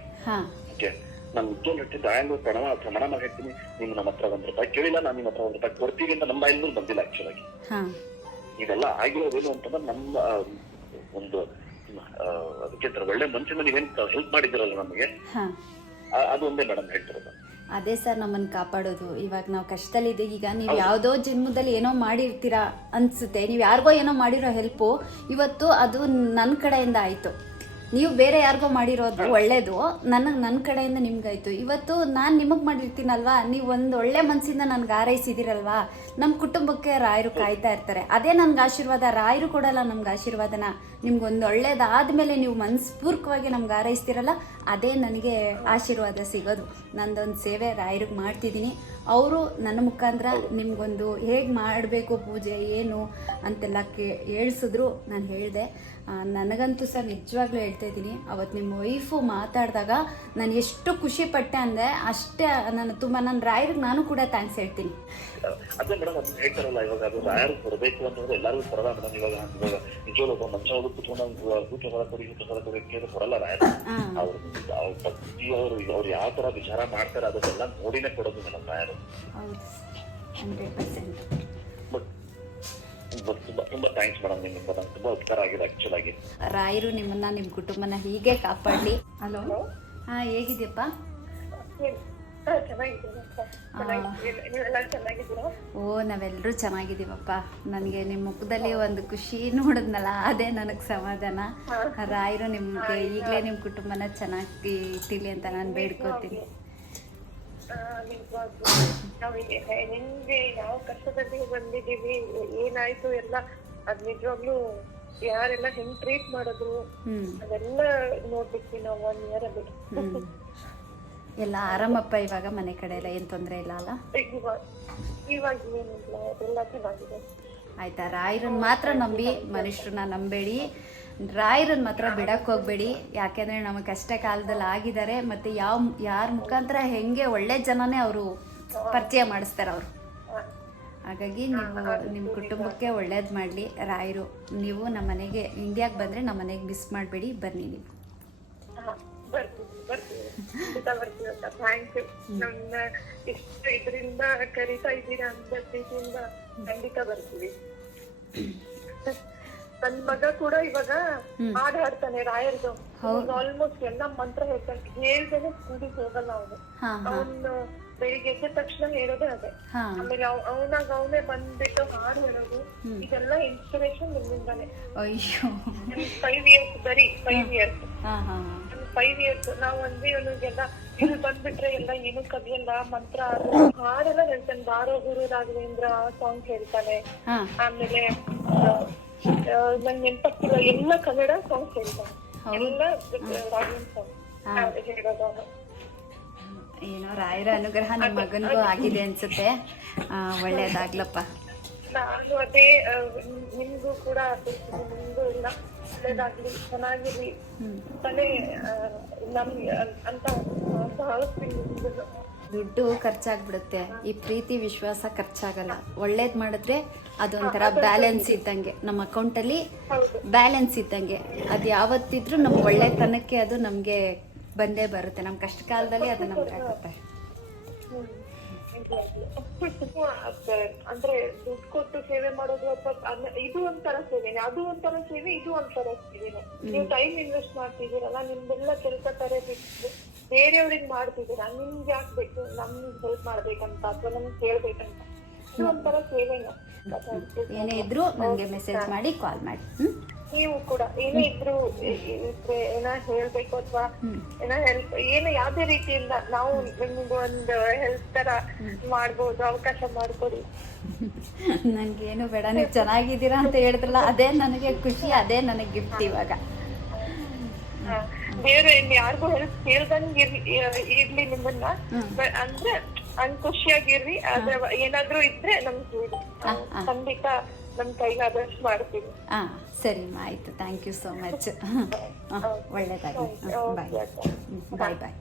ಓಕೆ? ನಾನು ನಿಜವಾಗ್ಲೂ ಹೇಳ್ತೀನಿ ರಾಯರ್ ಪ್ರಮಾಣ ಪ್ರಮಾಣ ಮಾಡಿ ಹೇಳ್ತೀನಿ. ನೀವು ನಮ್ಮ ಹತ್ರ ಒಂದ್ ರೂಪಾಯಿ ಕೇಳಿಲ್ಲ ನಾನು ನಿಮ್ಮ ಹತ್ರ ಒಂದ್ ರೂಪಾಯಿ ಕೊಡ್ತೀವಿ ಅಂತ ನಮ್ಮ ಬಾಯಿಂದ ಬಂದಿಲ್ಲ ಆಕ್ಚುಲ್ ಆಗಿ. ಇದೆಲ್ಲ ಆಗಿರೋದೇನು ಅಂತಂದ್ರೆ ನಮ್ಮ ಒಂದು ಅದಕ್ಕೆ ಒಳ್ಳೆ ಮನುಷ್ಯ ನೀವೇನ್ ಹೆಲ್ಪ್ ಮಾಡಿದಿರಲ್ಲ ನಮಗೆ? ಅದೊಂದೇ ಅದು ಒಂದೇ ಮೇಡಮ್ ಹೇಳ್ತಿರೋದು. ಅದೇ ಸರ್ ನಮ್ಮನ್ನು ಕಾಪಾಡೋದು. ಇವಾಗ ನಾವು ಕಷ್ಟದಲ್ಲಿದೆ ಈಗ ನೀವು ಯಾವುದೋ ಜನ್ಮದಲ್ಲಿ ಏನೋ ಮಾಡಿರ್ತೀರಾ ಅನ್ಸುತ್ತೆ. ನೀವು ಯಾರಿಗೋ ಏನೋ ಮಾಡಿರೋ ಹೆಲ್ಪು ಇವತ್ತು ಅದು ನನ್ನ ಕಡೆಯಿಂದ ಆಯಿತು. ನೀವು ಬೇರೆ ಯಾರಿಗೋ ಮಾಡಿರೋದು ಒಳ್ಳೇದು. ನನಗೆ ನನ್ನ ಕಡೆಯಿಂದ ನಿಮ್ಗಾಯ್ತು. ಇವತ್ತು ನಾನು ನಿಮಗೆ ಮಾಡಿರ್ತೀನಲ್ವಾ? ನೀವು ಒಂದು ಒಳ್ಳೆ ಮನಸ್ಸಿಂದ ನನ್ಗೆ ಆರೈಸಿದಿರಲ್ವಾ ನಮ್ಮ ಕುಟುಂಬಕ್ಕೆ ರಾಯರು ಕಾಯ್ತಾ ಇರ್ತಾರೆ. ಅದೇ ನನ್ಗೆ ಆಶೀರ್ವಾದ, ರಾಯರು ಕೊಡಲ್ಲ ನಮ್ಗೆ ಆಶೀರ್ವಾದನ. ನಿಮ್ಗೊಂದು ಒಳ್ಳೇದಾದ್ಮೇಲೆ ನೀವು ಮನಸ್ಪೂರ್ವಕವಾಗಿ ನಮ್ಗೆ ಆರೈಸ್ತಿರಲ್ಲ ಅದೇ ನನಗೆ ಆಶೀರ್ವಾದ ಸಿಗೋದು. ನಂದೊಂದು ಸೇವೆ ರಾಯರಿಗೆ ಮಾಡ್ತಿದ್ದೀನಿ ಅವರು ನನ್ನ ಮುಖಾಂತರ ನಿಮ್ಗೊಂದು ಹೇಗೆ ಮಾಡಬೇಕು ಪೂಜೆ, ಏನು ಅಂತೆಲ್ಲ ಕೇ, ಹೇಳ್ಸಿದ್ರು. ನಾನು ಹೇಳಿದೆ. ನನಗಂತೂ ಸರ್ ನಿಜವಾಗ್ಲೂ ಹೇಳ್ತಾ ಇದ್ದೀನಿ ಅವತ್ತು ನಿಮ್ಮ ವೈಫು ಮಾತಾಡಿದಾಗ ನಾನು ಎಷ್ಟು ಖುಷಿ ಪಟ್ಟೆ ಅಂದರೆ ಅಷ್ಟೇ ನಾನು ತುಂಬ ನನ್ನ ರಾಯರಿಗೆ ನಾನು ಕೂಡ ಥ್ಯಾಂಕ್ಸ್ ಹೇಳ್ತೀನಿ ಅದೇ ಮೇಡಮ್ ಅದನ್ನ ಹೇಳ್ತಾರಲ್ಲ ಇವಾಗ ಅದು ರಾಯರು ಕೊಡಬೇಕು ಅಂತಂದ್ರೆ ಎಲ್ಲರಿಗೂ ಕೊಡಲ್ಲ ಮೇಡಮ್ ಇವಾಗ ಇವಾಗ ನಿಜವಾಗ್ಲೂ ಒಬ್ಬ ಮನುಷ್ಯ ಹೋಗಿ ಕುತ್ಕೊಂಡು ಊಟ ಹೊರ ಕೊಡಿ ಊಟ ಹೊರ ಕೊಡಿ ಕೇಳಿದ್ರೆ ರಾಯರು ಹಾಂ ಅವ್ರು ಅವ್ರ ಭಕ್ತಿ ಅವರು ಅವ್ರು ಯಾವ ತರ ವಿಚಾರ ಮಾಡ್ತಾರೆ ಅದನ್ನೆಲ್ಲ ನೋಡಿನೇ ಕೊಡೋದು ಮೇಡಮ್ ರಾಯರು ಹಂಡ್ರೆಡ್ ಪರ್ಸೆಂಟ್ ತುಂಬಾ ತುಂಬಾ ಥ್ಯಾಂಕ್ಸ್ ಮೇಡಮ್ ನಿಮ್ಮಿಂದ ನಂಗೆ ತುಂಬಾ ಉಪಕಾರ ಆಗಿದೆ ಆಕ್ಚುಲ್ ಆಗಿ. ರಾಯರು ನಿಮ್ಮನ್ನ ನಿಮ್ಮ ಕುಟುಂಬನ ಹೀಗೆ ಕಾಪಾಡಲಿ. ಹಲೋ? ಹಾಂ ಹೇಗಿದೆಯಪ್ಪ? ಓ ನಾವೆಲ್ಲರೂ ಚೆನ್ನಾಗಿದ್ದೀವಪ್ಪ. ನನಗೆ ನಿಮ್ಮ ಮುಖದಲ್ಲಿ ಒಂದು ಖುಷಿ ನೋಡಿದ್ನಲ್ಲ ಅದೇ ನನಗೆ ಸಮಾಧಾನ. ರಾಯರು ನಿಮಗೆ ಈಗಲೇ ನಿಮ್ಮ ಕುಟುಂಬನ ಚೆನ್ನಾಗಿ ಇಟ್ಟಿಲಿ ಅಂತ ನಾನು ಬೇಡ್ಕೋತೀನಿ. ಆ, ನಿಜವಾಗ್ಲೂ. ನಾವು ನಿಮ್ಗೆ ಯಾವ ಕಷ್ಟದಲ್ಲಿ ಬಂದಿದ್ದೀವಿ ಏನಾಯ್ತು ಎಲ್ಲ ಅದ್ ನಿಜವಾಗ್ಲೂ ಯಾರೆಲ್ಲ ಹೆಂಗ್ ಟ್ರೀಟ್ ಮಾಡಿದ್ರು ಅದೆಲ್ಲ ನೋಡ್ಬಿಟ್ವಿ ನಾವು ಒನ್ ಇಯರ್ ಅಲ್ಲಿ. ಎಲ್ಲ ಆರಾಮಪ್ಪ ಇವಾಗ ಮನೆ ಕಡೆ ಎಲ್ಲ ಏನ್ ತೊಂದ್ರೆ ಇಲ್ಲ ಅಲ್ಲ? ಇವಾಗ ಇವಾಗ ಏನಿಲ್ಲ ಎಲ್ಲ ಚೆನ್ನಾಗಿದೆ. ಆಯ್ತಾ? ರಾಯರನ್ನ ಮಾತ್ರ ನಂಬಿ, ಮನುಷ್ಯರನ್ನ ನಂಬೇಡಿ. ರಾಯರನ್ನ ಮಾತ್ರ ಬಿಡಕ್ಕೆ ಹೋಗ್ಬೇಡಿ. ಯಾಕೆಂದರೆ ನಮಗೆ ಕಷ್ಟ ಕಾಲದಲ್ಲಿ ಆಗಿದ್ದಾರೆ, ಮತ್ತು ಯಾವ ಯಾರ ಮುಖಾಂತರ ಹೆಂಗೆ ಒಳ್ಳೆ ಜನನೇ ಅವರು ಪರಿಚಯ ಮಾಡಿಸ್ತಾರೆ ಅವರು. ಹಾಗಾಗಿ ನೀವು ನಿಮ್ಮ ಕುಟುಂಬಕ್ಕೆ ಒಳ್ಳೇದು ಮಾಡಲಿ. ರಾಯರು, ನೀವು ನಮ್ಮ ಮನೆಗೆ ಇಂಡಿಯಾಗೆ ಬಂದರೆ ನಮ್ಮ ಮನೆಗೆ ಮಿಸ್ ಮಾಡಬೇಡಿ. ಬನ್ನಿ ನೀವು. ಖಂಡಿತ ಬರ್ತೀವಿ ಅಂತ ಥ್ಯಾಂಕ್ ಯು ನನ್ನ ಇಷ್ಟು ಇದರಿಂದ ಕರಿತಾ ಇದ್ದೀರಾ ಅಂತ ಪ್ರೀತಿಯಿಂದ ಖಂಡಿತ ಬರ್ತೀವಿ. ನನ್ ಮಗ ಕೂಡ ಇವಾಗ ಹಾಡ್ ಹಾಡ್ತಾನೆ ರಾಯರ್ದು. ಆಲ್ಮೋಸ್ಟ್ ಎಲ್ಲ ಮಂತ್ರ ಹೇಳ್ತಾನೆ. ಹೇಳ್ದೇನೆ ಸ್ಕೂಲಿಗೆ ಹೋಗಲ್ಲ ಅವನು. ಅವನು ಬೆಳಿಗ್ಗೆ ಎದ್ದ ತಕ್ಷಣ ಹೇಳೋದೇ ಅದೇ. ಆಮೇಲೆ ಅವನಾಗ ಅವನೇ ಬಂದ್ಬಿಟ್ಟು ಹಾಡು ಹೇಳೋದು. ಇದೆಲ್ಲ ಇನ್ಸ್ಪಿರೇಷನ್ ನಿಮ್ಮಿಂದಾನೆ. ಅಯ್ಯೋ. ಫೈವ್ ಇಯರ್ಸ್ ಬರೀ ಫೈವ್ ಇಯರ್ಸ್ ಫೈವ್ ಇಯರ್ಸ್ ನಾವ್ ಅಂದ್ವಿ ಇವನಿಗೆಲ್ಲ ಇದು ಬಂದ್ಬಿಟ್ರೆ ಎಲ್ಲ ಏನು ಕಲಿಯಲ್ಲ ಮಂತ್ರ ಹಾಡೆಲ್ಲ ಹೇಳ್ತಾನೆ. ಬಾರೋ ಗುರು ರಾಘವೇಂದ್ರ ಸಾಂಗ್ ಹೇಳ್ತಾನೆ. ಆಮೇಲೆ ನನ್ ನಂಗ್ ನೆನ್ಪಾಗ್ತಿಲ್ಲ ಎಲ್ಲ ಕನ್ನಡ ಸಾಂಗ್ಸ್ ಹೇಳ್ತಾನೆ. ಎಲ್ಲ ರಾಘವೇಂದ್ರ ಸಾಂಗ್ ಹೇಳೋದು ಏನೋ ರಾಯರ ಅನುಗ್ರಹ ನಿಮ್ಮ ಮಗನಿಗೂ ಆಗಿದೆ ಅನ್ಸುತ್ತೆ. ಒಳ್ಳೇದಾಗ್ಲಪ್ಪ. ನಾನು ಅದೇ ನಿಮ್ಗೂ ಕೂಡ. ನಿಮ್ಗೂ ಇಲ್ಲ ಒಳ್ಳೇದಾಗ್ಲಿ ಚೆನ್ನಾಗಿರ್ಲಿ. ತಲೆ ನಮ್ ಅಂತ. ದುಡ್ಡು ಖರ್ಚಾಗ್ಬಿಡುತ್ತೆ. ಈ ಪ್ರೀತಿ ವಿಶ್ವಾಸ ಖರ್ಚಾಗಲ್ಲ. ಒಳ್ಳೇದ್ ಮಾಡಿದ್ರೆ ಅದೊಂಥರ ಬ್ಯಾಲೆನ್ಸ್ ಇದ್ದಂಗೆ. ನಮ್ಮ ಅಕೌಂಟಲ್ಲಿ ಬ್ಯಾಲೆನ್ಸ್ ಇದ್ದಂಗೆ. ಅದು ಯಾವತ್ತಿದ್ರೂ ನಮ್ಮ ಒಳ್ಳೆತನಕ್ಕೆ ಅದು ನಮಗೆ ಬಂದೇ ಬರುತ್ತೆ. ನಮ್ಮ ಕಷ್ಟ ಕಾಲದಲ್ಲಿ ಅದು ನಮ್ಗೆ ಆಗುತ್ತೆ. ಅಂದ್ರೆ ದುಡ್ಡು ಕೊಟ್ಟು ಸೇವೆ ಮಾಡೋದು ಅಥವಾ ಇದು ಒಂಥರ ಸೇವೆನೆ ಅದು ಒಂಥರ ಸೇವೆ ಇದು ಒಂಥರ ಸೇವೆನೆ ನೀವು ಟೈಮ್ ಇನ್ವೆಸ್ಟ್ ಮಾಡ್ತಿದ್ದೀರಲ್ಲ ನಿಮ್ದೆಲ್ಲ ಕೆಲಸ ತರ ಬಿಟ್ಟು ಬೇರೆಯವ್ರಿಗೆ ಮಾಡ್ತಿದ್ದೀರಾ ನಿಮ್ಗೆ ಯಾಕೆ ಬೇಕು? ನಮ್ಗೆ ಹೆಲ್ಪ್ ಮಾಡ್ಬೇಕಂತ ಅಥವಾ ನಮ್ಗೆ ಕೇಳ್ಬೇಕಂತ. ಇದು ಒಂಥರ ಸೇವೆನೆ? ಏನೇ ಇದ್ರೂ ನನಗೆ ಮೆಸೇಜ್ ಮಾಡಿ ಕಾಲ್ ಮಾಡಿ ನೀವು ಕೂಡ ಏನೇ ಇದ್ರು ಏನ ಇ- ಇದ್ರೆ ಏನೋ ಹೇಳ್ಬೇಕು ಅಥವಾ ಏನ ಹೆಲ್ಪ್ ಏನೋ ಯಾವ್ದೇ ರೀತಿಯಿಂದ ನಾವು ನಿಮ್ಗೆ ಒಂದು ಹೆಲ್ಪ್ ತರ ಮಾಡ್ಬೋದು ಅವಕಾಶ ಮಾಡ್ಕೊಡಿ. ಏನು ಬೇಡ ನೀವು ಚೆನ್ನಾಗಿದ್ದೀರಾ ಅಂತ ಹೇಳಿದ್ರಲ್ಲ ಅದೇ ನನಗೆ ಖುಷಿ ಅದೇ ನನಗೆ ಗಿಫ್ಟ್ ಇವಾಗ. ಬೇರೆ ಯಾರಿಗೂ ಹೆಲ್ಪ್ ಕೇಳ್ದಂಗ್ ಇರ್ಲಿ ನಿಮ್ಮನ್ನ. ಅಂದ್ರೆ ಹಂಗ್ ಖುಷಿಯಾಗಿರ್ರಿ ಆದ್ರೆ ಏನಾದ್ರೂ ಇದ್ರೆ ನಮ್ಗೆ ಹೇಳಿ ಖಂಡಿತ ನಮ್ ಕೈಗಾದಷ್ಟು ಮಾಡ್ತೀವಿ. ಹಾ ಸರಿಮ್ಮ ಆಯಿತು. ಥ್ಯಾಂಕ್ ಯು ಸೋ ಮಚ್ ಒಳ್ಳೇದಾಗಿ ಬಾಯ್ ಬಾಯ್ ಬಾಯ್ ಬಾಯ್.